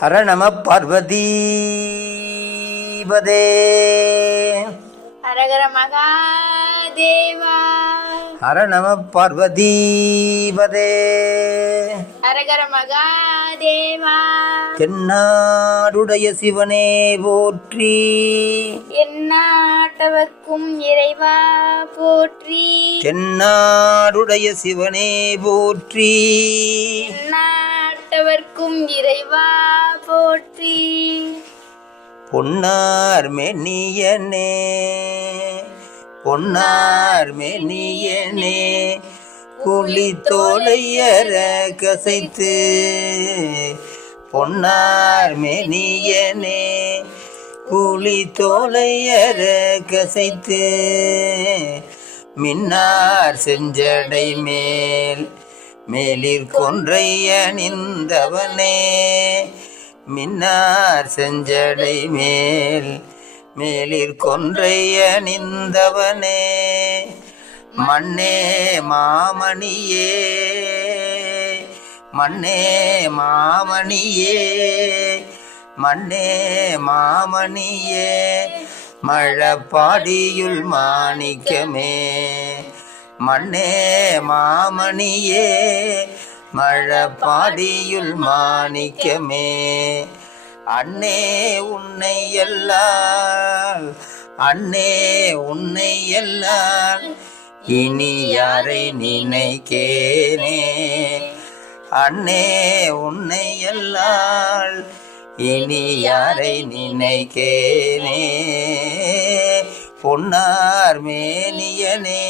ஹர நம பார்வதீபதே. ஹரஹர மகாதேவா. ஹர நம பார்வதீபதே. ஹரஹர மகாதேவா. தென்னாடுடைய சிவனே போற்றி, எந்நாட்டவர்க்கும் இறைவா போற்றி. தென்னாடுடைய சிவனே போற்றி, எந்நாட்டவர்க்கும் இறைவா போற்றி. பொன்னார் மென்னியனே, பொன்னார் மென்னியனே, புலி தோலையர கசைத்து, பொன்னார் மெனியனே, புலி தோலையர கசைத்து, மின்னார் செஞ்சடை மேல் மேலிற் கொன்றை அணிந்தவனே, மின்னார் செஞ்சடை மேல் மேலிற் கொன்றை அணிந்தவனே, மண்ணே மாமணியே, மண்ணே மாமணியே, மண்ணே மாமணியே, மழப்பாடியுள் மாணிக்கமே, மண்ணே மாமணியே, மழப்பாடியுள் மாணிக்கமே, அன்னே உன்னை எல்லால், அன்னே உன்னை எல்லால், இனி யாரை நினைக்கேனே, அன்னே உன்னை எல்லால், இனி யாரை நினைக்கேனே, பொன்னார் மேனியனே,